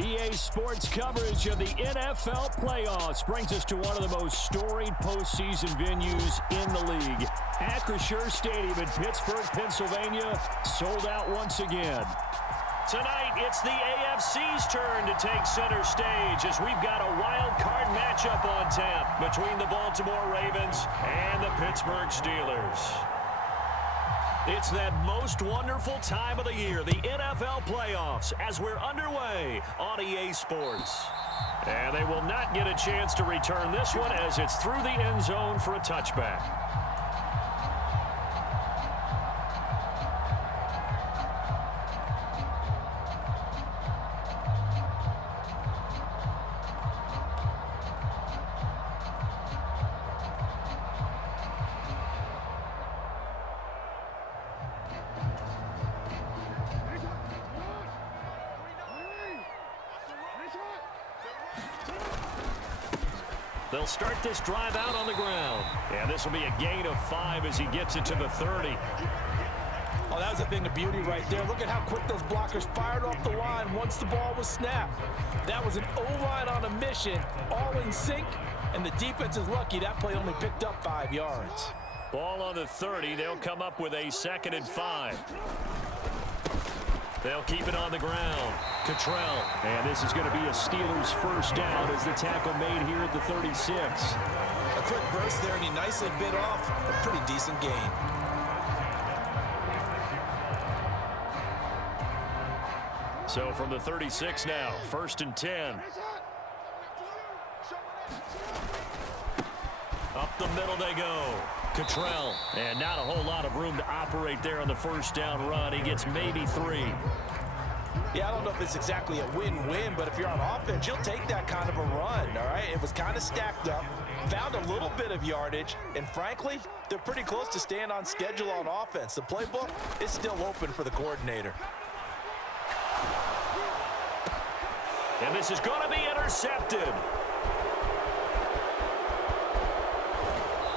EA Sports coverage of the NFL playoffs brings us to one of the most storied postseason venues in the league. Acrisure Stadium in Pittsburgh, Pennsylvania, sold out once again. Tonight, it's the AFC's turn to take center stage as we've got a wild card matchup on tap between the Baltimore Ravens and the Pittsburgh Steelers. It's that most wonderful time of the year, the NFL playoffs, as we're underway on EA Sports. And they will not get a chance to return this one as it's through the end zone for a touchback. They'll start this drive out on the ground. Yeah, this will be a gain of 5 as he gets it to the 30. Oh, that was a thing of beauty right there. Look at how quick those blockers fired off the line once the ball was snapped. That was an O-line on a mission, all in sync, and the defense is lucky that play only picked up 5 yards. Ball on the 30. They'll come up with a 2nd and 5. They'll keep it on the ground. Cottrell. And this is going to be a Steelers first down as the tackle made here at the 36. A quick burst there, and he nicely bit off a pretty decent gain. So from the 36 now, 1st and 10. Up the middle they go. Cottrell, and not a whole lot of room to operate there on the first down run. He gets maybe 3. Yeah, I don't know if it's exactly a win-win, but if you're on offense, you'll take that kind of a run, all right? It was kind of stacked up, found a little bit of yardage, and frankly, they're pretty close to staying on schedule on offense. The playbook is still open for the coordinator. And this is going to be intercepted.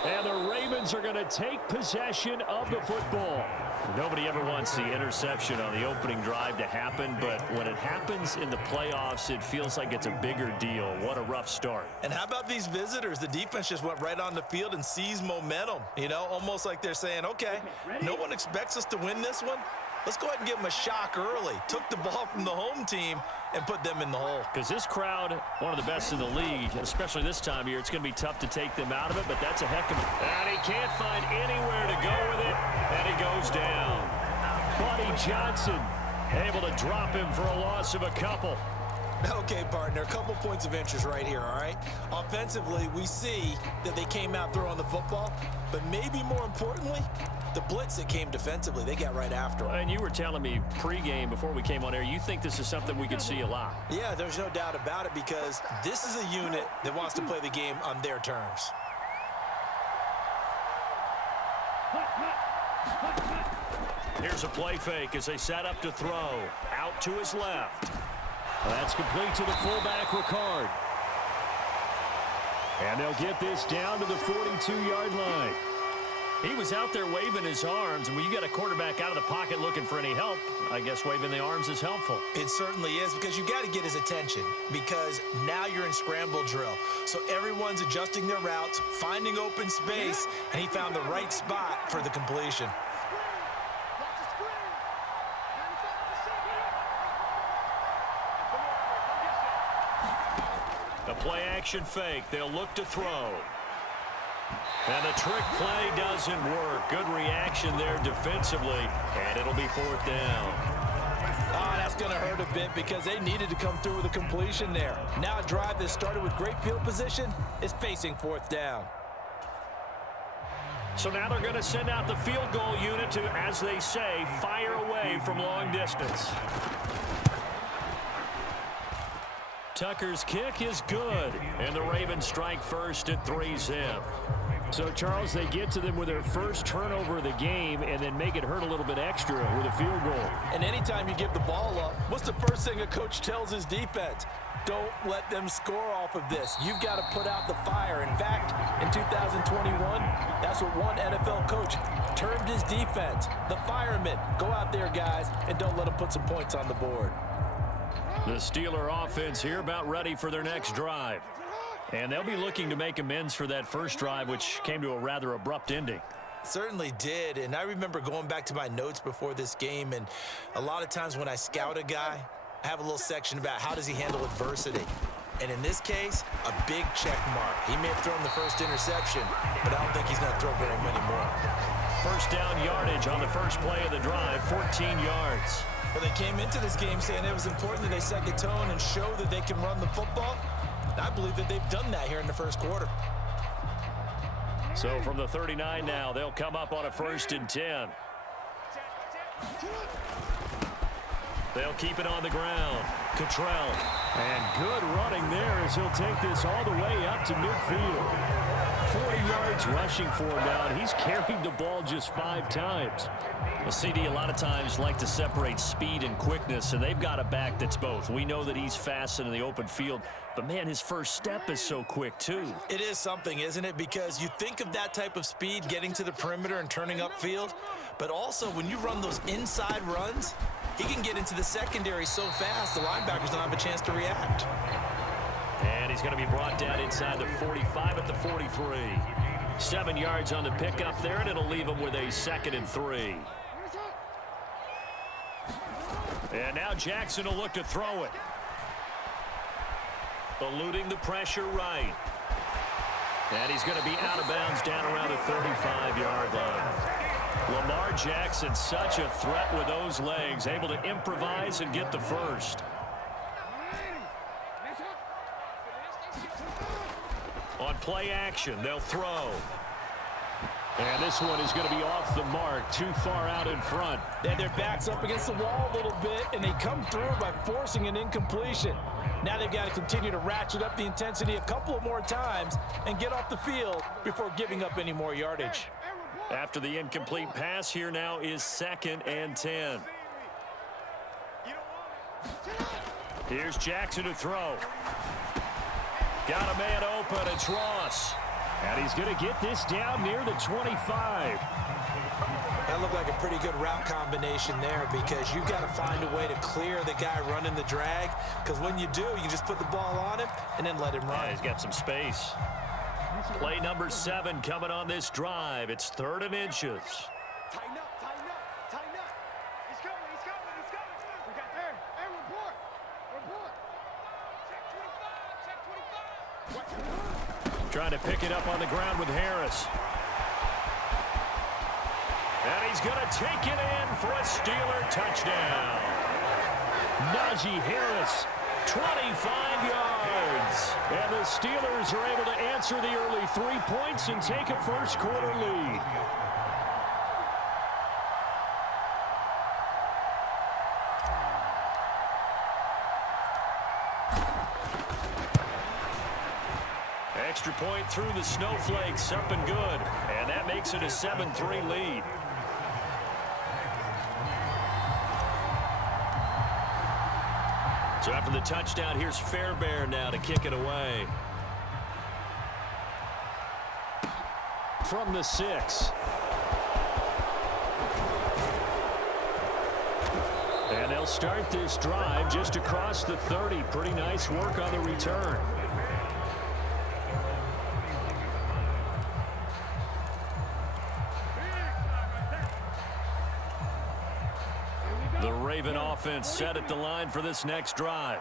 And the Ravens are going to take possession of the football. Nobody ever wants the interception on the opening drive to happen, but when it happens in the playoffs, it feels like it's a bigger deal. What a rough start. And how about these visitors? The defense just went right on the field and seized momentum. You know, almost like they're saying, okay, no one expects us to win this one. Let's go ahead and give them a shock early. Took the ball from the home team and put them in the hole. Because this crowd, one of the best in the league, especially this time of year, it's going to be tough to take them out of it, but that's a heck of it. And he can't find anywhere to go with it, and he goes down. Buddy Johnson able to drop him for a loss of a couple. Okay, partner, a couple points of interest right here, all right? Offensively, we see that they came out throwing the football, but maybe more importantly, the blitz that came defensively, they got right after him. And you were telling me pregame before we came on air, you think this is something we could see a lot. Yeah, there's no doubt about it because this is a unit that wants to play the game on their terms. Here's a play fake as they set up to throw. Out to his left. That's complete to the fullback, Ricard. And they'll get this down to the 42-yard line. He was out there waving his arms, and when you got a quarterback out of the pocket looking for any help, I guess waving the arms is helpful. It certainly is, because you got to get his attention, because now you're in scramble drill. So everyone's adjusting their routes, finding open space, and he found the right spot for the completion. The play-action fake. They'll look to throw. And the trick play doesn't work. Good reaction there defensively, and it'll be 4th down. Oh, that's going to hurt a bit because they needed to come through with a completion there. Now a drive that started with great field position is facing 4th down. So now they're going to send out the field goal unit to, as they say, fire away from long distance. Tucker's kick is good, and the Ravens strike first at 3-zip. So, Charles, they get to them with their first turnover of the game and then make it hurt a little bit extra with a field goal. And anytime you give the ball up, what's the first thing a coach tells his defense? Don't let them score off of this. You've got to put out the fire. In fact, in 2021, that's what one NFL coach termed his defense, the firemen. Go out there, guys, and don't let them put some points on the board. The Steeler offense here about ready for their next drive. And they'll be looking to make amends for that first drive, which came to a rather abrupt ending. Certainly did, and I remember going back to my notes before this game, and a lot of times when I scout a guy, I have a little section about how does he handle adversity. And in this case, a big check mark. He may have thrown the first interception, but I don't think he's going to throw very many more. First down yardage on the first play of the drive, 14 yards. Well, they came into this game saying it was important that they set the tone and show that they can run the football. I believe that they've done that here in the first quarter. So from the 39 now, they'll come up on a 1st and 10. They'll keep it on the ground. Cottrell. And good running there as he'll take this all the way up to midfield. 40 yards rushing for him now, and he's carried the ball just 5 times. Well, CD a lot of times like to separate speed and quickness, and they've got a back that's both. We know that he's fast in the open field, but, man, his first step is so quick, too. It is something, isn't it? Because you think of that type of speed getting to the perimeter and turning upfield, but also when you run those inside runs, he can get into the secondary so fast the linebackers don't have a chance to react. And he's going to be brought down inside the 45 at the 43. 7 yards on the pickup there, and it'll leave him with a 2nd and 3. And now Jackson will look to throw it. Eluding the pressure right. And he's going to be out of bounds down around the 35-yard line. Lamar Jackson, such a threat with those legs, able to improvise and get the first. On play action, they'll throw. And this one is going to be off the mark, too far out in front. They had their backs up against the wall a little bit, and they come through by forcing an incompletion. Now they've got to continue to ratchet up the intensity a couple of more times and get off the field before giving up any more yardage. After the incomplete pass, here now is 2nd and 10. Here's Jackson to throw. Got a man open, it's Ross. And he's going to get this down near the 25. That looked like a pretty good route combination there because you've got to find a way to clear the guy running the drag, because when you do, you just put the ball on him and then let him run. Yeah, he's got some space. Play number 7 coming on this drive. It's 3rd and inches. Tighten up, tighten up, tighten up. He's coming, he's coming, he's coming. We got there. Hey, report. Report. Check 25, check 25. Trying to pick it up on the ground with Harris. And he's going to take it in for a Steeler touchdown. Najee Harris, 25 yards. And the Steelers are able to answer the early 3 points and take a first quarter lead. Extra point through the snowflakes, up and good. And that makes it a 7-3 lead. So after the touchdown, here's Fairbairn now to kick it away. From the 6. And they'll start this drive just across the 30. Pretty nice work on the return. The Raven offense set at the line for this next drive.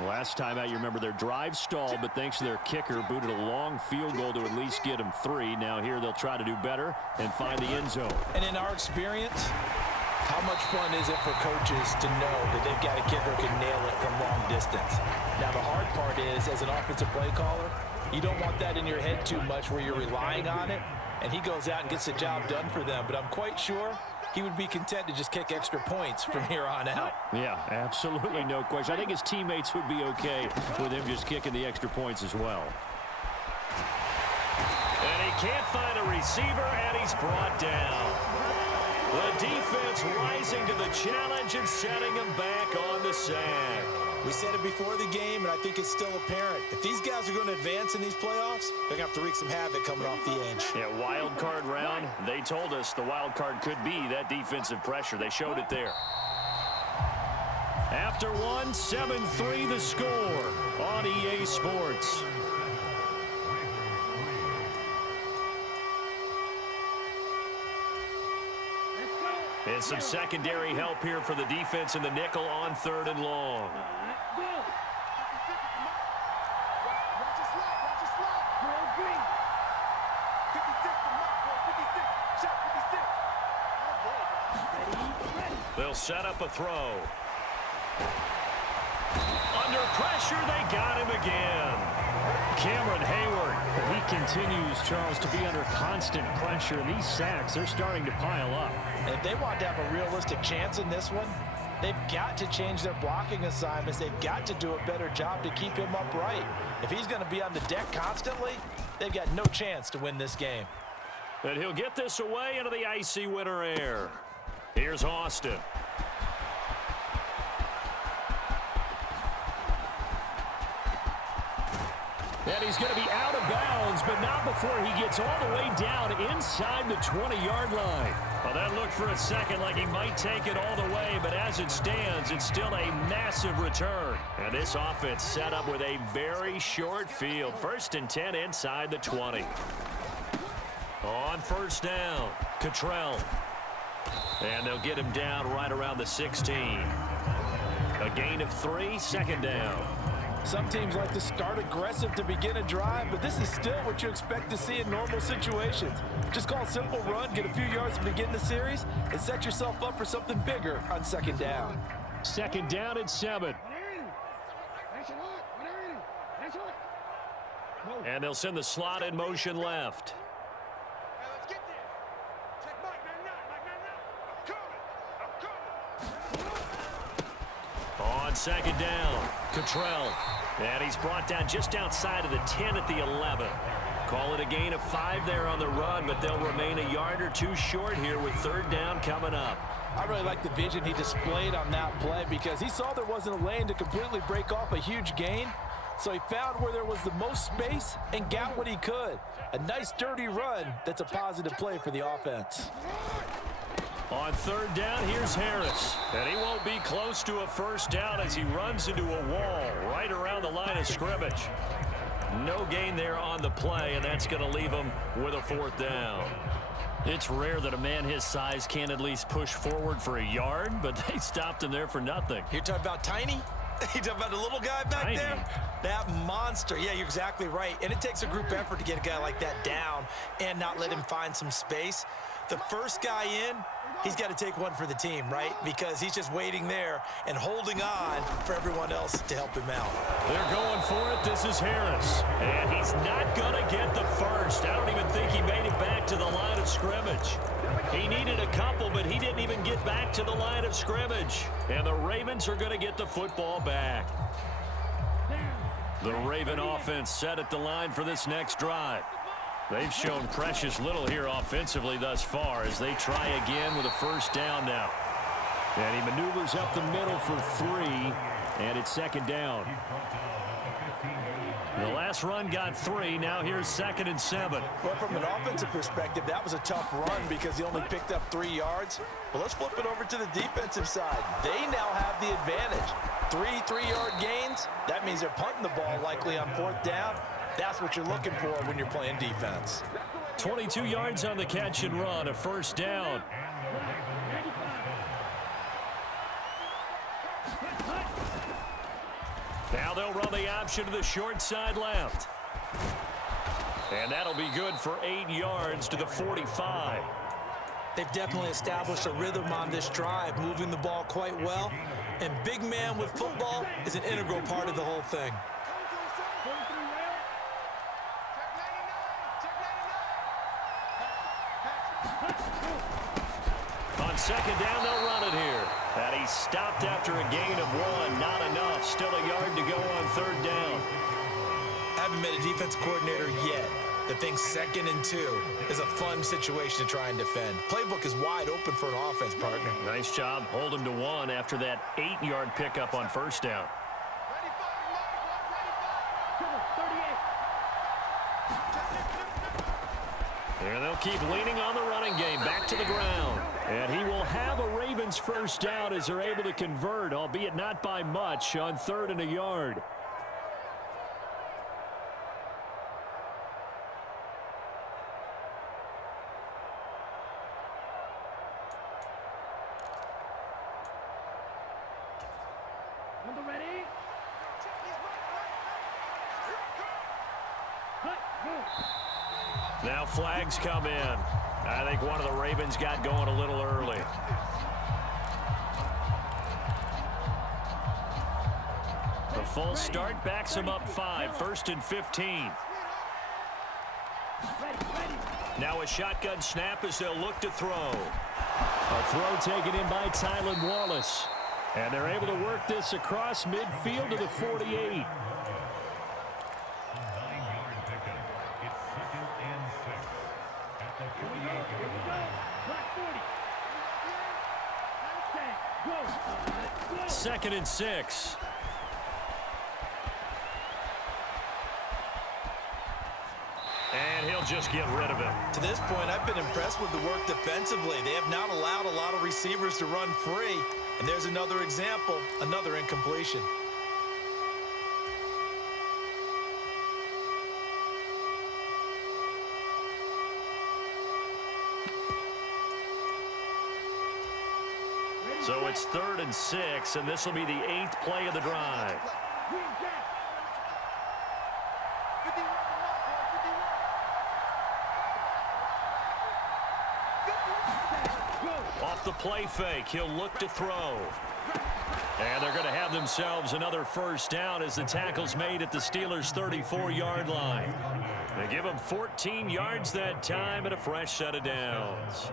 Last time out, you remember their drive stalled, but thanks to their kicker, booted a long field goal to at least get them 3. Now here they'll try to do better and find the end zone. And in our experience, how much fun is it for coaches to know that they've got a kicker who can nail it from long distance? Now the hard part is, as an offensive play caller, you don't want that in your head too much where you're relying on it, and he goes out and gets the job done for them. But I'm quite sure he would be content to just kick extra points from here on out. Yeah, absolutely no question. I think his teammates would be okay with him just kicking the extra points as well. And he can't find a receiver, and he's brought down. The defense rising to the challenge and setting him back on the sack. We said it before the game, and I think it's still apparent. If these guys are going to advance in these playoffs, they're going to have to wreak some havoc coming off the edge. Yeah, wild card round. They told us the wild card could be that defensive pressure. They showed it there. after one, 7-3 the score on EA Sports. And some secondary help here for the defense in the nickel on 3rd and long. They'll set up a throw. Under pressure, they got him again. Cameron Hayward. He continues, Charles, to be under constant pressure. And these sacks, they're starting to pile up. If they want to have a realistic chance in this one, they've got to change their blocking assignments. They've got to do a better job to keep him upright. If he's going to be on the deck constantly, they've got no chance to win this game. And he'll get this away into the icy winter air. Here's Austin. And he's going to be out of bounds, but not before he gets all the way down inside the 20-yard line. Well, that looked for a second like he might take it all the way, but as it stands, it's still a massive return. And this offense set up with a very short field. 1st and 10 inside the 20. On 1st down, Cottrell. And they'll get him down right around the 16. A gain of 3, 2nd down. Some teams like to start aggressive to begin a drive, but this is still what you expect to see in normal situations. Just call a simple run, get a few yards to begin the series, and set yourself up for something bigger on 2nd down. 2nd down and 7. And they'll send the slot in motion left. On 2nd down, Cottrell. And he's brought down just outside of the 10 at the 11. Call it a gain of 5 there on the run, but they'll remain a yard or 2 short here with 3rd down coming up. I really like the vision he displayed on that play because he saw there wasn't a lane to completely break off a huge gain. So he found where there was the most space and got what he could. A nice dirty run that's a positive play for the offense. On 3rd down, here's Harris. And he won't be close to a 1st down as he runs into a wall right around the line of scrimmage. No gain there on the play, and that's going to leave him with a 4th down. It's rare that a man his size can't at least push forward for a yard, but they stopped him there for nothing. You're talking about tiny? You're talking about the little guy back Tiny. there? That monster. Yeah, you're exactly right. And it takes a group effort to get a guy like that down and not let him find some space. The first guy in, he's got to take one for the team, right? Because he's just waiting there and holding on for everyone else to help him out. They're going for it. This is Harris. And he's not going to get the first. I don't even think he made it back to the line of scrimmage. He needed a couple, but he didn't even get back to the line of scrimmage. And the Ravens are going to get the football back. The Raven offense set at the line for this next drive. They've shown precious little here offensively thus far as they try again with a 1st down now. And he maneuvers up the middle for 3, and it's 2nd down. The last run got 3. Now here's 2nd and 7. Well, from an offensive perspective, that was a tough run because he only picked up 3 yards. But let's flip it over to the defensive side. They now have the advantage. 3 3-yard gains. That means they're punting the ball likely on 4th down. That's what you're looking for when you're playing defense. 22 yards on the catch and run, a 1st down. Now they'll run the option to the short side left. And that'll be good for 8 yards to the 45. They've definitely established a rhythm on this drive, moving the ball quite well. And big man with football is an integral part of the whole thing. On 2nd down, they'll run it here. And he stopped after a gain of 1. Not enough. Still a yard to go on 3rd down. Haven't met a defense coordinator yet that thinks 2nd and 2 is a fun situation to try and defend. Playbook is wide open for an offense, partner. Nice job. Hold him to 1 after that 8-yard pickup on 1st down. And they'll keep leaning on the running game back to the ground. And he will have a Ravens first down as they're able to convert, albeit not by much, on 3rd and a yard. Now flags come in. I think one of the Ravens got going a little early. The full start backs him up 5, 1st and 15. Now a shotgun snap as they'll look to throw. A throw taken in by Tylan Wallace. And they're able to work this across midfield to the 48. Second and 6. And he'll just get rid of it. To this point, I've been impressed with the work defensively. They have not allowed a lot of receivers to run free. And there's another example, another incompletion. So it's 3rd and 6, and this will be the 8th play of the drive. Off the play fake, he'll look to throw. And they're going to have themselves another first down as the tackle's made at the Steelers' 34-yard line. They give him 14 yards that time and a fresh set of downs.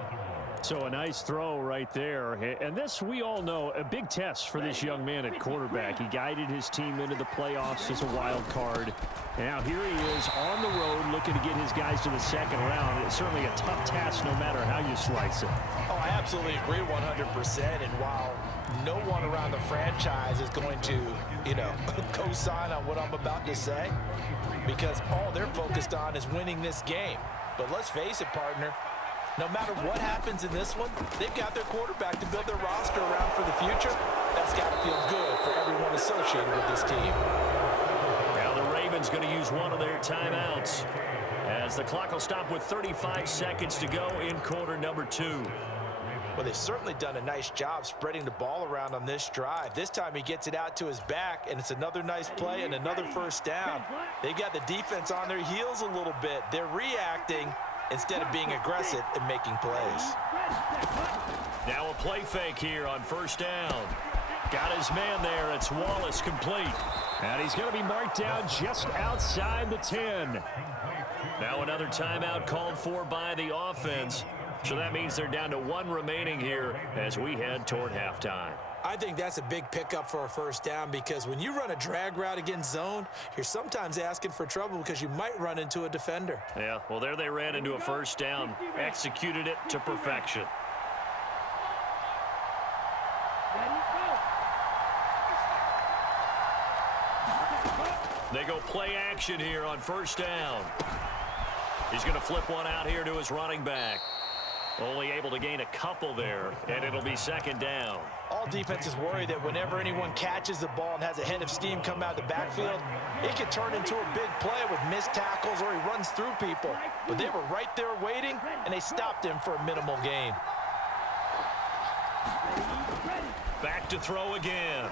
So a nice throw right there. And this, we all know, a big test for this young man at quarterback. He guided his team into the playoffs as a wild card. And now here he is on the road looking to get his guys to the second round. It's certainly a tough task no matter how you slice it. Oh, I absolutely agree 100%. And while no one around the franchise is going to, co-sign on what I'm about to say, because all they're focused on is winning this game. But let's face it, partner, no matter what happens in this one, they've got their quarterback to build their roster around for the future. That's got to feel good for everyone associated with this team. Now the Ravens going to use one of their timeouts as the clock will stop with 35 seconds to go in quarter number 2. Well, they've certainly done a nice job spreading the ball around on this drive. This time he gets it out to his back, and it's another nice play and another first down. They got the defense on their heels a little bit. They're reacting instead of being aggressive and making plays. Now a play fake here on first down. Got his man there. It's Wallace complete. And he's going to be marked down just outside the 10. Now another timeout called for by the offense. So that means they're down to 1 remaining here as we head toward halftime. I think that's a big pickup for a first down because when you run a drag route against zone, you're sometimes asking for trouble because you might run into a defender. Yeah, well, there they ran into a first down, executed it to perfection. They go play action here on first down. He's going to flip one out here to his running back. Only able to gain a couple there, and it'll be second down. All defenses worry that whenever anyone catches the ball and has a head of steam come out of the backfield, it could turn into a big play with missed tackles or he runs through people. But they were right there waiting, and they stopped him for a minimal gain. Back to throw again.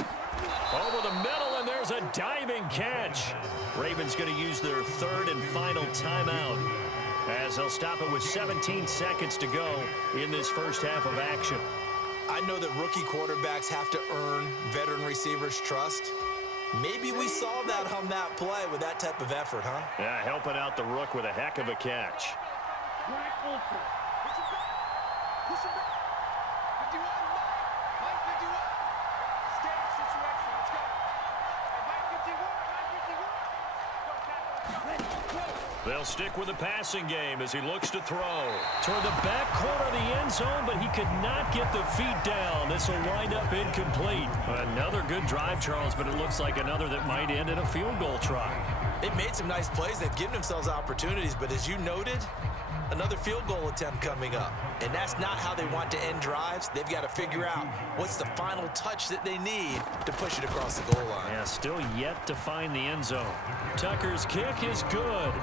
Over the middle, and there's a diving catch. Ravens going to use their 3rd and final timeout as they'll stop it with 17 seconds to go in this first half of action. I know that rookie quarterbacks have to earn veteran receivers' trust. Maybe we saw that on that play with that type of effort, huh? Yeah, helping out the rook with a heck of a catch. They'll stick with the passing game as he looks to throw. Toward the back corner of the end zone, but he could not get the feet down. This will wind up incomplete. Another good drive, Charles, but it looks like another that might end in a field goal try. They've made some nice plays. They've given themselves opportunities, but as you noted, another field goal attempt coming up. And that's not how they want to end drives. They've got to figure out what's the final touch that they need to push it across the goal line. Yeah, still yet to find the end zone. Tucker's kick is good.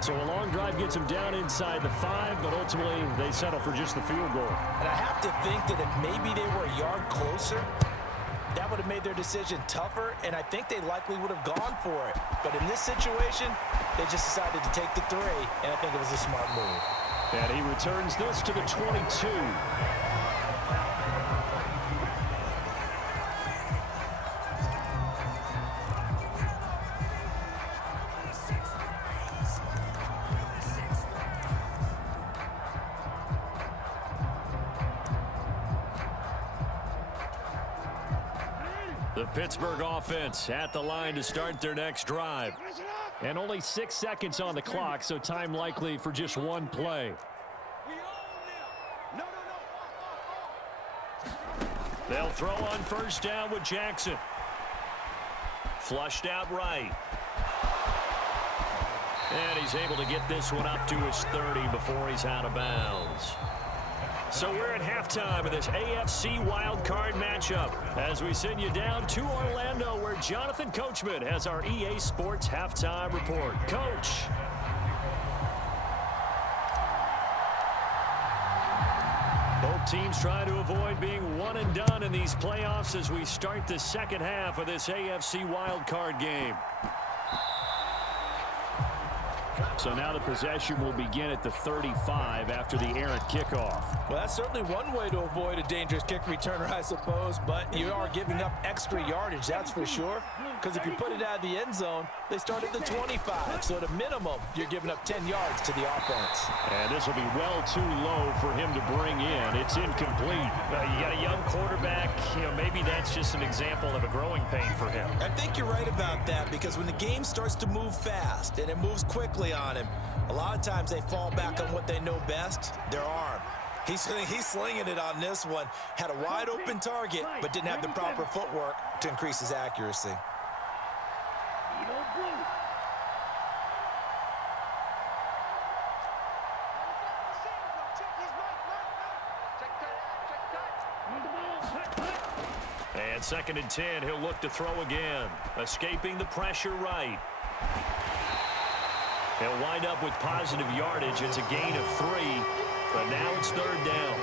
So a long drive gets them down inside the 5, but ultimately they settle for just the field goal. And I have to think that if maybe they were a yard closer, that would have made their decision tougher, and I think they likely would have gone for it. But in this situation, they just decided to take the 3, and I think it was a smart move. And he returns this to the 22. The Pittsburgh offense at the line to start their next drive. And only 6 seconds on the clock, so time likely for just one play. They'll throw on first down with Jackson. Flushed out right. And he's able to get this one up to his 30 before he's out of bounds. So we're at halftime of this AFC Wildcard matchup as we send you down to Orlando where Jonathan Coachman has our EA Sports Halftime Report. Coach. Both teams try to avoid being one and done in these playoffs as we start the second half of this AFC Wildcard game. So now the possession will begin at the 35 after the errant kickoff. Well, that's certainly one way to avoid a dangerous kick returner, I suppose, but you are giving up extra yardage, that's for sure, because if you put it out of the end zone, they start at the 25, so at a minimum, you're giving up 10 yards to the offense. And this will be well too low for him to bring in. It's incomplete. You got a young quarterback, maybe that's just an example of a growing pain for him. I think you're right about that, because when the game starts to move fast and it moves quickly on him, a lot of times they fall back on what they know best, their arm. He's slinging it on this one. Had a wide open target, but didn't have the proper footwork to increase his accuracy. And 2nd and 10, he'll look to throw again. Escaping the pressure right. He'll wind up with positive yardage. It's a gain of 3, but now it's 3rd down.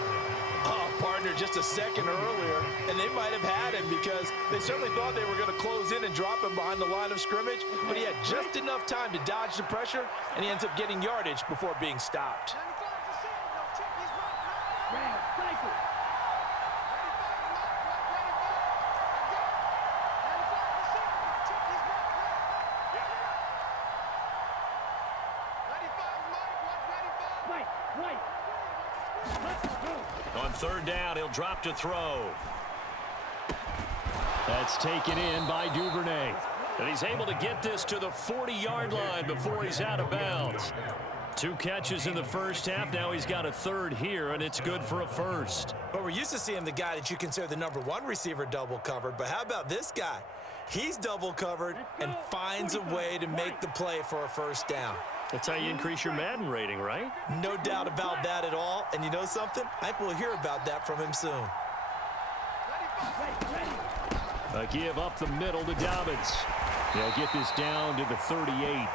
Oh, partner, just a second earlier, and they might have had him because they certainly thought they were going to close in and drop him behind the line of scrimmage, but he had just enough time to dodge the pressure, and he ends up getting yardage before being stopped. On 3rd down, he'll drop to throw. That's taken in by Duvernay. And he's able to get this to the 40-yard line before he's out of bounds. 2 catches in the first half. Now he's got a 3rd here, and it's good for a 1st. But we're used to seeing the guy that you consider the #1 receiver double covered. But how about this guy? He's double covered and finds a way to make the play for a 1st down. That's how you increase your Madden rating, right? No doubt about that at all. And you know something? I think we'll hear about that from him soon. A give up the middle to Dobbins. They'll get this down to the 38.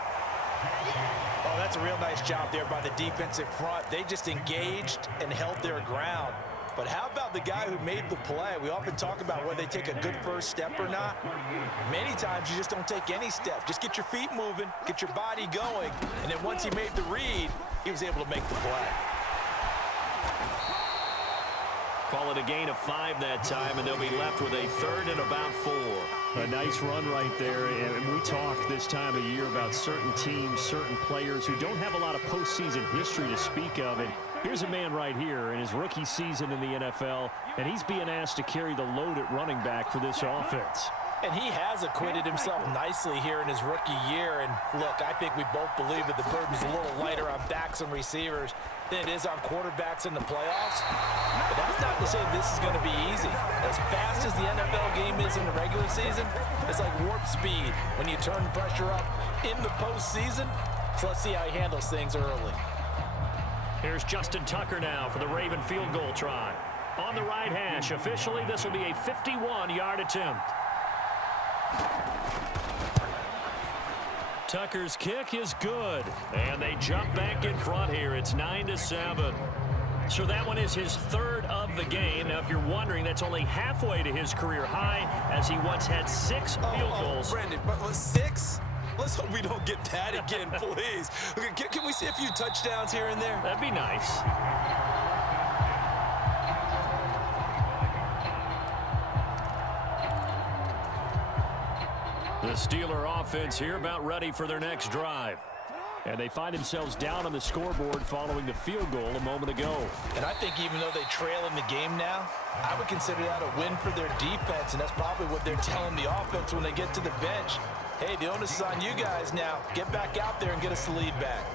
Oh, that's a real nice job there by the defensive front. They just engaged and held their ground. But how about the guy who made the play? We often talk about whether they take a good first step or not. Many times you just don't take any step. Just get your feet moving, get your body going, and then once he made the read, he was able to make the play. Call it a gain of 5 that time, and they'll be left with a 3rd and about 4. A nice run right there, and we talk this time of year about certain teams, certain players who don't have a lot of postseason history to speak of. And here's a man right here in his rookie season in the NFL, and he's being asked to carry the load at running back for this offense. And he has acquitted himself nicely here in his rookie year. And look, I think we both believe that the burden's a little lighter on backs and receivers than it is on quarterbacks in the playoffs. But that's not to say this is going to be easy. As fast as the NFL game is in the regular season, it's like warp speed when you turn pressure up in the postseason. So let's see how he handles things early. Here's Justin Tucker now for the Raven field goal try. On the right hash, officially this will be a 51-yard attempt. Tucker's kick is good, and they jump back in front here. It's 9-7. So that one is his third of the game. Now, if you're wondering, that's only halfway to his career high, as he once had 6 field goals. Brandon, but 6? Let's hope we don't get that again, please. Okay, can we see a few touchdowns here and there? That'd be nice. The Steeler offense here about ready for their next drive. And they find themselves down on the scoreboard following the field goal a moment ago. And I think even though they trail in the game now, I would consider that a win for their defense, and that's probably what they're telling the offense when they get to the bench. Hey, the onus is on you guys now. Get back out there and get us the lead back.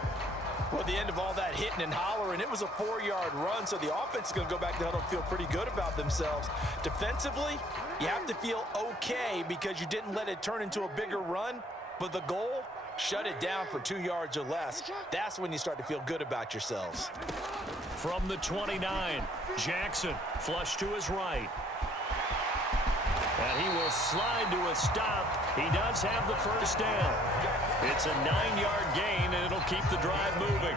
Well, at the end of all that hitting and hollering, it was a 4-yard run, so the offense is going to go back to the huddle and feel pretty good about themselves. Defensively, you have to feel okay because you didn't let it turn into a bigger run, but the goal, shut it down for 2 yards or less. That's when you start to feel good about yourselves. From the 29, Jackson flush to his right. And he will slide to a stop. He does have the first down. It's a 9-yard gain, and it'll keep the drive moving.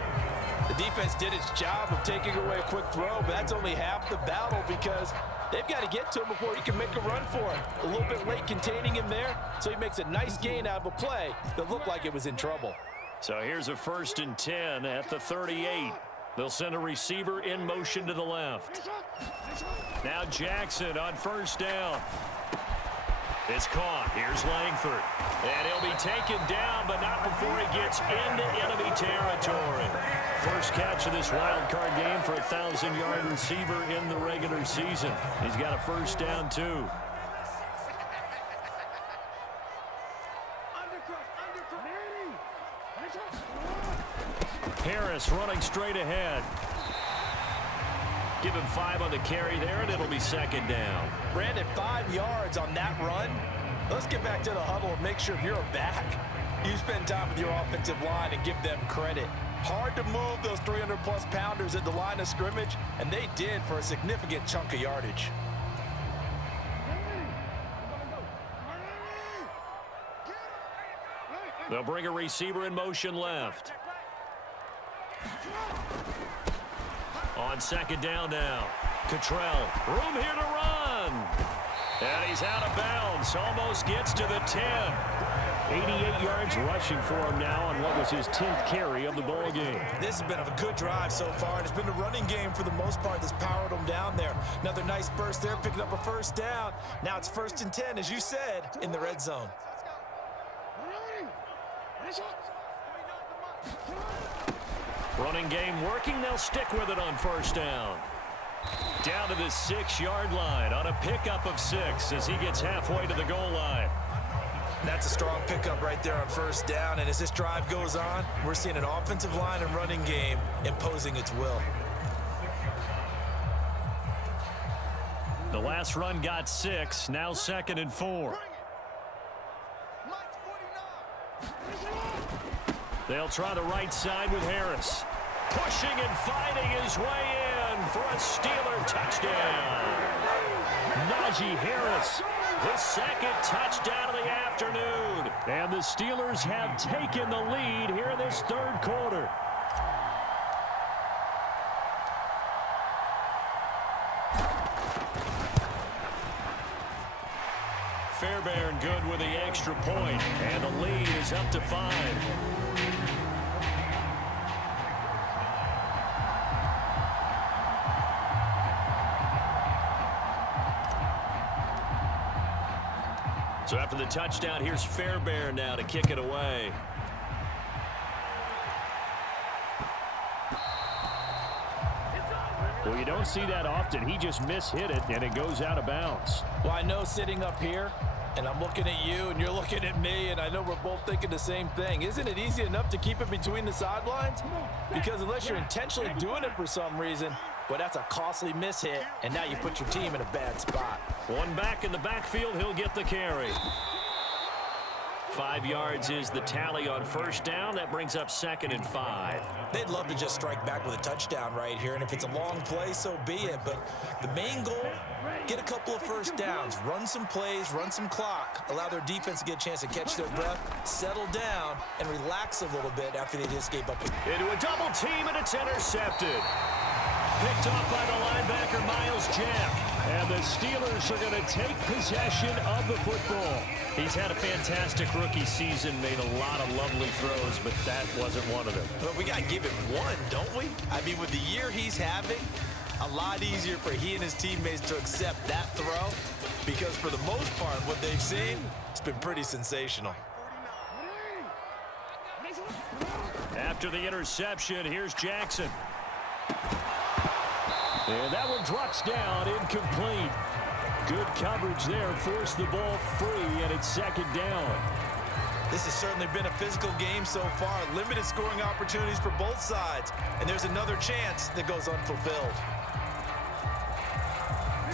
The defense did its job of taking away a quick throw, but that's only half the battle because they've got to get to him before he can make a run for it. A little bit late containing him there, so he makes a nice gain out of a play that looked like it was in trouble. So here's a 1st and 10 at the 38. They'll send a receiver in motion to the left. Now Jackson on 1st down. It's caught. Here's Langford. And he'll be taken down, but not before he gets into enemy territory. First catch of this wild card game for a 1,000-yard receiver in the regular season. He's got a 1st down, too. Harris running straight ahead. Give him 5 on the carry there, and it'll be 2nd down. Brandon, 5 yards on that run. Let's get back to the huddle and make sure you're back. You spend time with your offensive line and give them credit. Hard to move those 300-plus pounders at the line of scrimmage, and they did for a significant chunk of yardage. They'll bring a receiver in motion left. On 2nd down now. Cottrell, room here to run. And he's out of bounds. Almost gets to the 10. 88 yards rushing for him now on what was his 10th carry of the ball game. This has been a good drive so far, and it's been a running game for the most part that's powered him down there. Another nice burst there, picking up a 1st down. Now it's 1st and 10, as you said, in the red zone. Running game working. They'll stick with it on 1st down. Down to the 6-yard line on a pickup of 6 as he gets halfway to the goal line. That's a strong pickup right there on 1st down, and as this drive goes on, we're seeing an offensive line and running game imposing its will. The last run got 6, now 2nd and 4. They'll try the right side with Harris. Pushing and fighting his way in for a Steeler touchdown. Najee Harris, his 2nd touchdown of the afternoon. And the Steelers have taken the lead here in this 3rd quarter. Fairbairn good with the extra point, and the lead is up to 5. So after the touchdown, here's Fairbairn now to kick it away. Well, you don't see that often. He just mishit it, and it goes out of bounds. Well, I know sitting up here, And I'm looking at you, and you're looking at me, and I know we're both thinking the same thing. Isn't it easy enough to keep it between the sidelines? Because unless you're intentionally doing it for some reason, well, that's a costly miss hit, and now you put your team in a bad spot. One back in the backfield, he'll get the carry. 5 yards is the tally on first down. That brings up 2nd and 5. They'd love to just strike back with a touchdown right here, and if it's a long play, so be it. But the main goal, get a couple of first downs, run some plays, run some clock, allow their defense to get a chance to catch their breath, settle down, and relax a little bit after they just gave up. Into a double team, and it's intercepted. Picked off by the linebacker, Miles Jack. And the Steelers are going to take possession of the football. He's had a fantastic rookie season, made a lot of lovely throws, but that wasn't one of them. But we got to give him one, don't we? I mean, with the year he's having, a lot easier for he and his teammates to accept that throw, because for the most part, what they've seen, it's been pretty sensational. After the interception, here's Jackson. And that one drops down, incomplete. Good coverage there, forced the ball free, and it's 2nd down. This has certainly been a physical game so far. Limited scoring opportunities for both sides, and there's another chance that goes unfulfilled.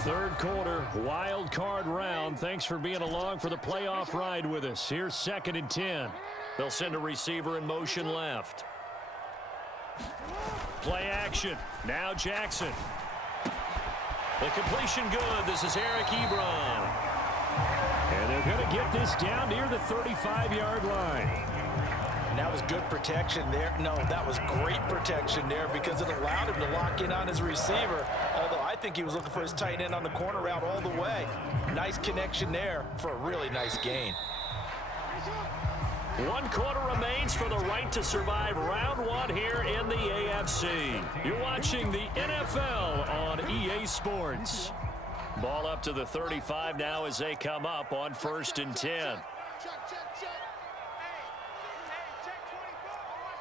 3rd quarter, wild card round. Thanks for being along for the playoff ride with us. Here's 2nd and 10. They'll send a receiver in motion left. Play action. Now Jackson. The completion good. This is Eric Ebron. And they're going to get this down near the 35-yard line. And that was good protection there. No, that was great protection there because it allowed him to lock in on his receiver. Although I think he was looking for his tight end on the corner route all the way. Nice connection there for a really nice gain. 1 quarter remains for the right to survive round 1 here in the AFC. You're watching the NFL on EA Sports. Ball up to the 35 now as they come up on 1st and 10. Check, check, check. Hey, check 24. Watch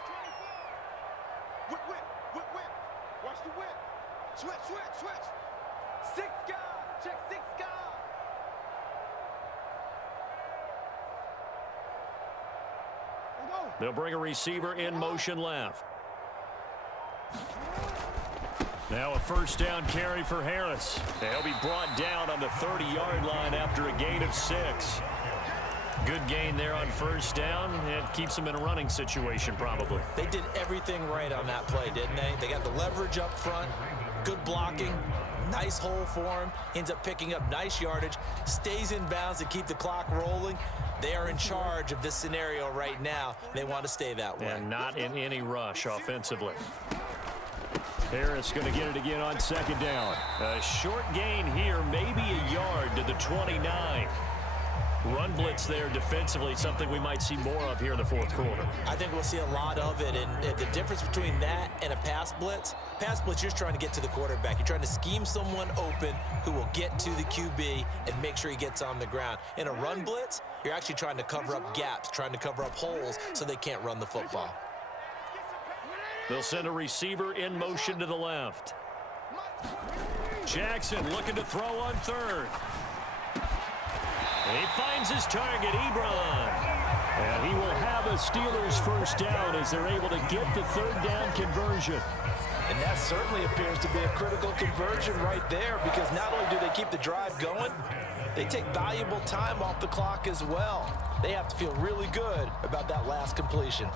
24. Whip, whip, whip, whip. Watch the whip. Switch, switch, switch. 6 guard. Check 6 guard. They'll bring a receiver in motion left. Now a 1st down carry for Harris. He'll be brought down on the 30-yard line after a gain of 6. Good gain there on 1st down. It keeps them in a running situation probably. They did everything right on that play, didn't they? They got the leverage up front, good blocking, nice hole for him, ends up picking up nice yardage, stays in bounds to keep the clock rolling. They are in charge of this scenario right now. They want to stay that way. And not in any rush offensively. Harris going to get it again on 2nd down. A short gain here, maybe a yard to the 29. Run blitz there defensively, something we might see more of here in the 4th quarter. I think we'll see a lot of it, and the difference between that and a pass blitz, you're just trying to get to the quarterback. You're trying to scheme someone open who will get to the QB and make sure he gets on the ground. In a run blitz, you're actually trying to cover up gaps, trying to cover up holes so they can't run the football. They'll send a receiver in motion to the left. Jackson looking to throw on 3rd. He finds his target, Ebron. And he will have a Steelers 1st down as they're able to get the 3rd down conversion. And that certainly appears to be a critical conversion right there because not only do they keep the drive going, they take valuable time off the clock as well. They have to feel really good about that last completion.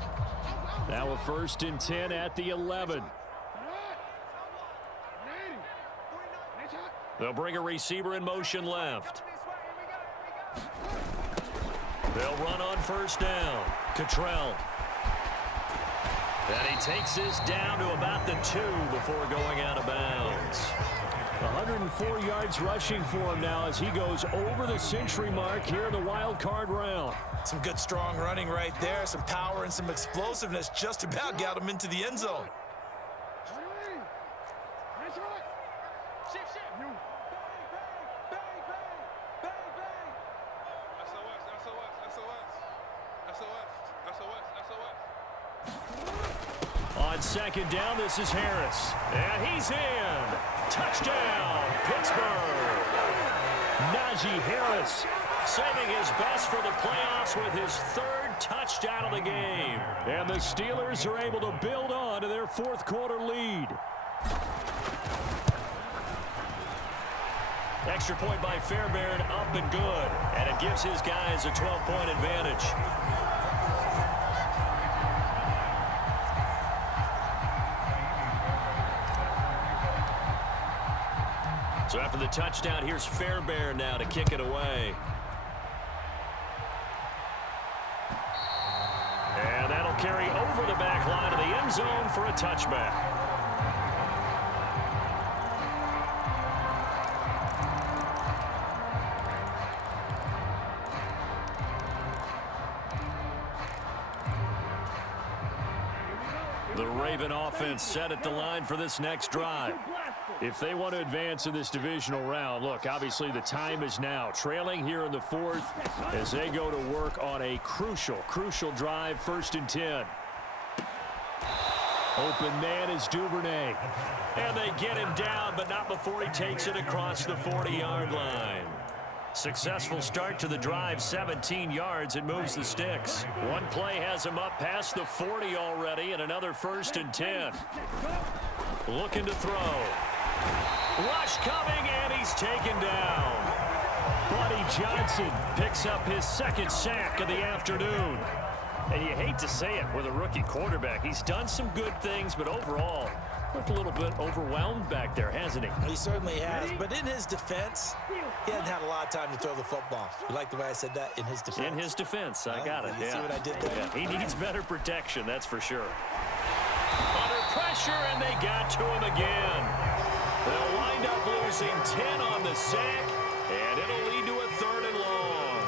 Now a 1st and 10 at the 11. They'll bring a receiver in motion left. They'll run on 1st down. Cottrell. And he takes this down to about the 2 before going out of bounds. 104 yards rushing for him now as he goes over the century mark here in the wild card round. Some good strong running right there. Some power and some explosiveness just about got him into the end zone. On 2nd down, this is Harris. And he's in. Touchdown, Pittsburgh. Najee Harris saving his best for the playoffs with his third touchdown of the game. And the Steelers are able to build on to their fourth quarter lead. Extra point by Fairbairn, up and good. And it gives his guys a 12-point advantage. So after the touchdown, here's Fairbairn now to kick it away. And that'll carry over the back line of the end zone for a touchback. The Raven offense set at the line for this next drive. If they want to advance in this divisional round, look, obviously the time is now. Trailing here in the fourth as they go to work on a crucial drive, 1st and 10. Open man is Duvernay. And they get him down, but not before he takes it across the 40-yard line. Successful start to the drive, 17 yards, and moves the sticks. One play has him up past the 40 already, and another 1st and 10. Looking to throw. Rush coming, and he's taken down. Buddy Johnson picks up his 2nd sack of the afternoon. And you hate to say it with a rookie quarterback. He's done some good things, but overall, looked a little bit overwhelmed back there, hasn't he? He certainly has, but in his defense, he hasn't had a lot of time to throw the football. You like the way I said that? In his defense. In his defense, I got it. You see what I did there? Yeah. He needs better protection, that's for sure. Under pressure, and they got to him again. They'll wind up losing 10 on the sack, and it'll lead to a 3rd and long.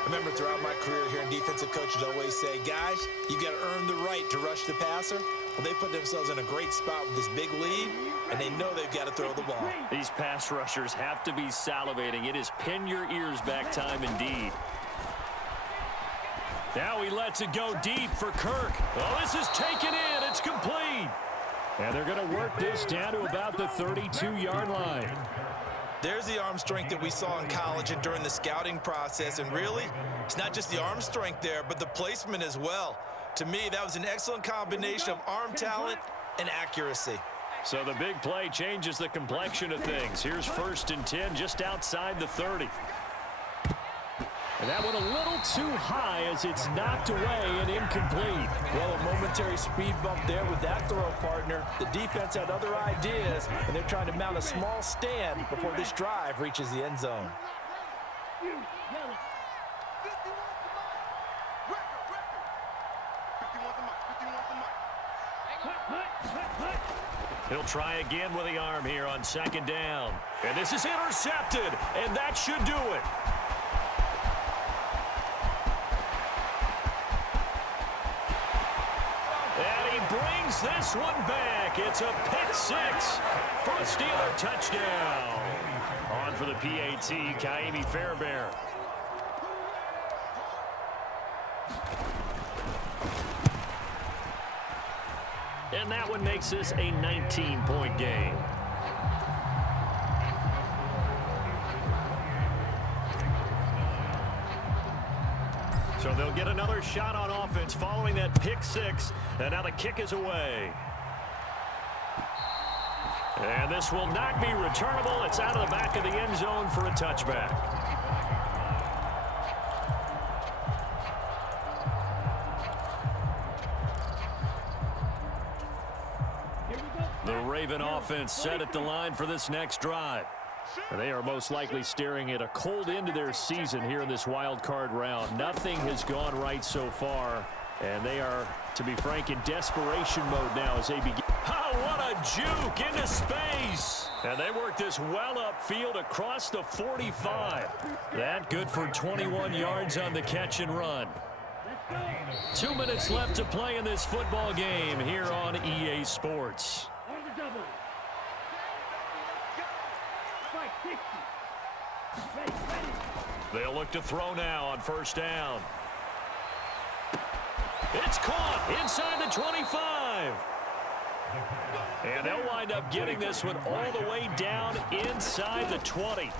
I remember throughout my career hearing defensive coaches always say, guys, you got to earn the right to rush the passer. Well, they put themselves in a great spot with this big lead, and they know they've got to throw the ball. These pass rushers have to be salivating. It is pin your ears back time indeed. Now he lets it go deep for Kirk. Well, this is taken in. It's complete. And they're going to work this down to about the 32-yard line. There's the arm strength that we saw in college and during the scouting process. And really, it's not just the arm strength there, but the placement as well. To me, that was an excellent combination of arm talent and accuracy. So the big play changes the complexion of things. Here's 1st and 10 just outside the 30. And that one a little too high as it's knocked away and incomplete. Well, a momentary speed bump there with that throw, partner. The defense had other ideas, and they're trying to mount a small stand before this drive reaches the end zone. He'll try again with the arm here on 2nd down. And this is intercepted, and that should do it. And he brings this one back. It's a pick 6 for a Steeler touchdown. On for the PAT, Kaimi Fairbairn. And that one makes this a 19-point game. So they'll get another shot on offense following that pick 6. And now the kick is away. And this will not be returnable. It's out of the back of the end zone for a touchback. The Raven offense set at the line for this next drive. And they are most likely staring at a cold end to their season here in this wild card round. Nothing has gone right so far, and they are, to be frank, in desperation mode now as they begin. Oh, what a juke into space. And they work this well upfield across the 45. That good for 21 yards on the catch and run. 2 minutes left to play in this football game here on EA Sports. They'll look to throw now on 1st down. It's caught inside the 25. And they'll wind up getting this one all the way down inside the 20.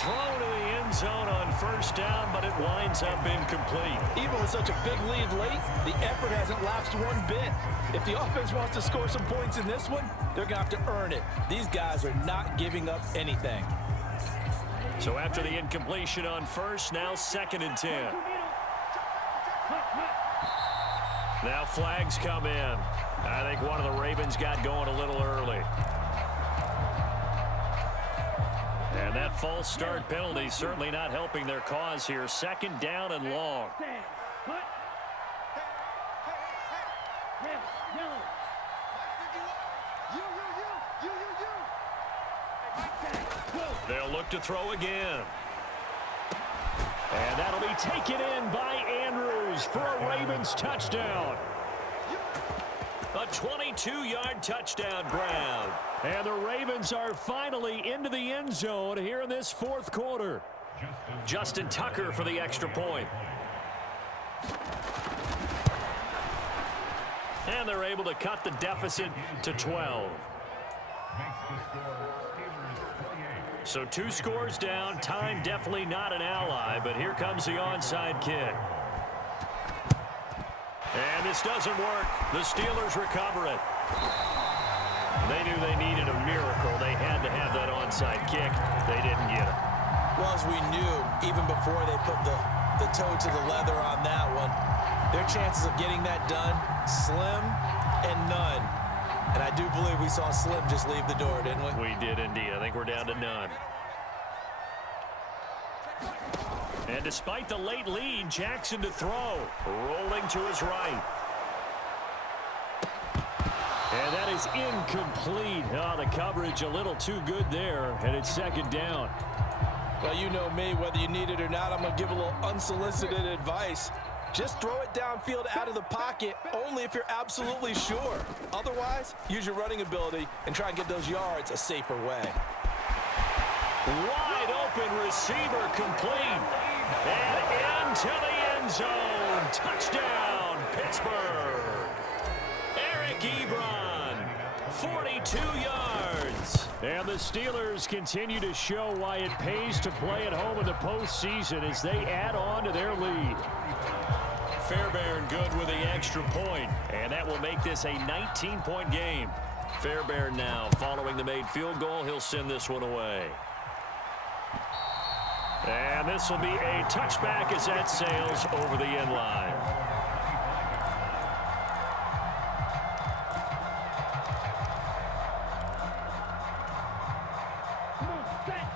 throw to the end zone on first down, but it winds up incomplete. Even with such a big lead late, the effort hasn't lapsed one bit. If the offense wants to score some points in this one, they're going to have to earn it. These guys are not giving up anything. So after the incompletion on first, now 2nd and 10. Now flags come in. I think one of the Ravens got going a little early. And that false start penalty certainly not helping their cause here. 2nd down and long. They'll look to throw again. And that'll be taken in by Andrews for a Ravens touchdown. A 22-yard touchdown grab. And the Ravens are finally into the end zone here in this 4th quarter. Justin Tucker for the extra point. And they're able to cut the deficit to 12. So 2 scores down. Time definitely not an ally, but here comes the onside kick. And this doesn't work. The Steelers recover it. They knew they needed a miracle. They had to have that onside kick. They didn't get it. Well, as we knew, even before they put the toe to the leather on that one, their chances of getting that done, slim and none. And I do believe we saw Slim just leave the door, didn't we? We did indeed. I think we're down to none. And despite the late lead, Jackson to throw. Rolling to his right. And that is incomplete. Oh, the coverage a little too good there, and it's 2nd down. Well, you know me, whether you need it or not, I'm going to give a little unsolicited advice. Just throw it downfield out of the pocket, only if you're absolutely sure. Otherwise, use your running ability and try and get those yards a safer way. Wide open receiver complete. And into the end zone. Touchdown, Pittsburgh. Eric Ebron, 42 yards. And the Steelers continue to show why it pays to play at home in the postseason as they add on to their lead. Fairbairn good with the extra point, and that will make this a 19-point game. Fairbairn now following the made field goal. He'll send this one away. And this will be a touchback as that sails over the end line.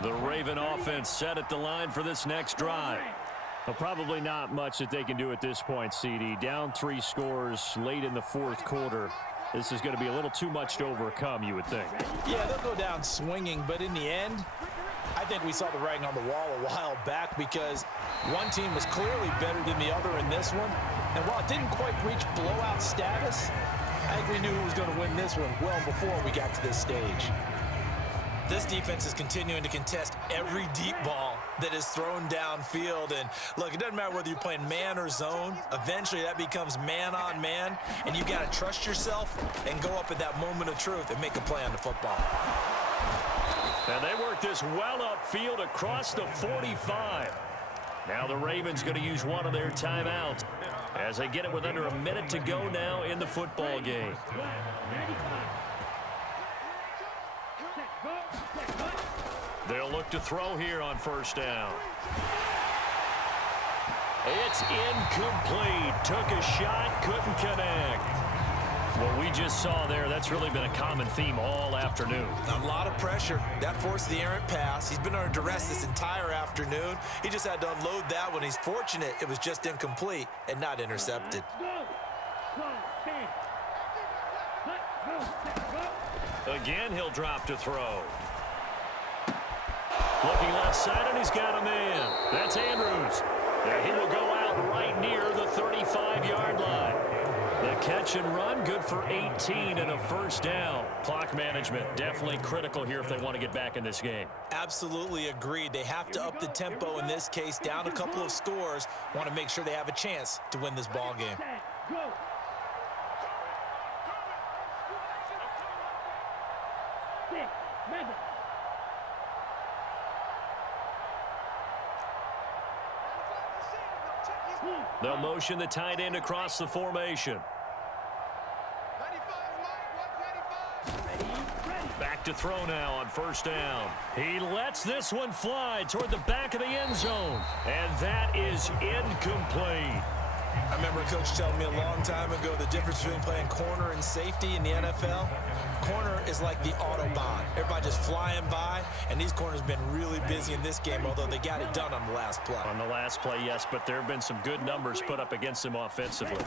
The Raven offense set at the line for this next drive. Well, probably not much that they can do at this point, CD. Down 3 scores late in the 4th quarter. This is going to be a little too much to overcome, you would think. Yeah, they'll go down swinging, but in the end, I think we saw the writing on the wall a while back because one team was clearly better than the other in this one. And while it didn't quite reach blowout status, I think we knew who was going to win this one well before we got to this stage. This defense is continuing to contest every deep ball that is thrown downfield. And look, it doesn't matter whether you're playing man or zone. Eventually, that becomes man on man. And you've got to trust yourself and go up at that moment of truth and make a play on the football. And they work this well upfield across the 45. Now the Ravens going to use one of their timeouts as they get it with under a minute to go now in the football game. They'll look to throw here on first down. It's incomplete. Took a shot, couldn't connect. What we just saw there, that's really been a common theme all afternoon. A lot of pressure. That forced the errant pass. He's been under duress this entire afternoon. He just had to unload that one. He's fortunate it was just incomplete and not intercepted. Again, he'll drop to throw. Looking left side, and he's got a man. That's Andrews. And he will go out right near the 35-yard line. The catch and run, good for 18 and a first down. Clock management, definitely critical here if they want to get back in this game. Absolutely agreed. They have to up the tempo in this case, down a couple of scores. Want to make sure they have a chance to win this ball game. They'll motion the tight end across the formation. 95, Mike, 195. Back to throw now on first down. He lets this one fly toward the back of the end zone. And that is incomplete. I remember a coach telling me a long time ago the difference between playing corner and safety in the NFL. Corner is like the Autobahn. Everybody just flying by, and these corners have been really busy in this game, although they got it done on the last play. On the last play, yes, but there have been some good numbers put up against him offensively.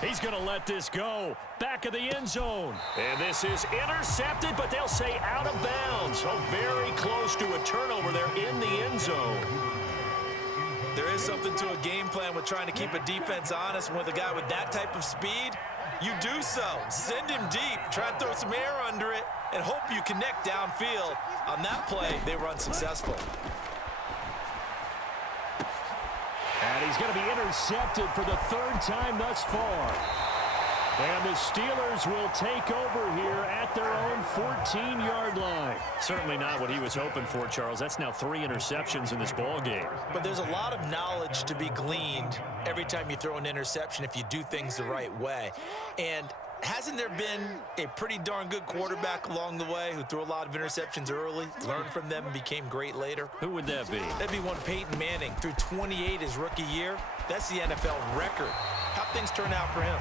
He's going to let this go. Back of the end zone. And this is intercepted, but they'll say out of bounds. So very close to a turnover there in the end zone. There is something to a game plan with trying to keep a defense honest. With a guy with that type of speed, you do so. Send him deep. Try and throw some air under it and hope you connect downfield. On that play, they were unsuccessful. And he's going to be intercepted for the third time thus far. And the Steelers will take over here at their own 14-yard line. Certainly not what he was hoping for, Charles. That's now 3 interceptions in this ball game. But there's a lot of knowledge to be gleaned every time you throw an interception if you do things the right way. And hasn't there been a pretty darn good quarterback along the way who threw a lot of interceptions early, learned from them, and became great later? Who would that be? That'd be one Peyton Manning. Threw 28 his rookie year. That's the NFL record. How'd things turn out for him?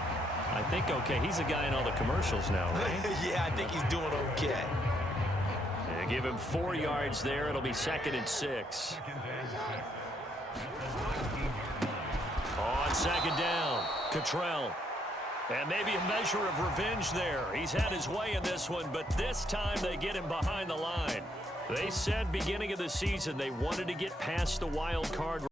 I think okay. He's a guy in all the commercials now, right? Yeah, I think he's doing okay. They give him 4 yards there. It'll be 2nd and 6. On 2nd down, Cottrell. And maybe a measure of revenge there. He's had his way in this one, but this time they get him behind the line. They said beginning of the season they wanted to get past the wild card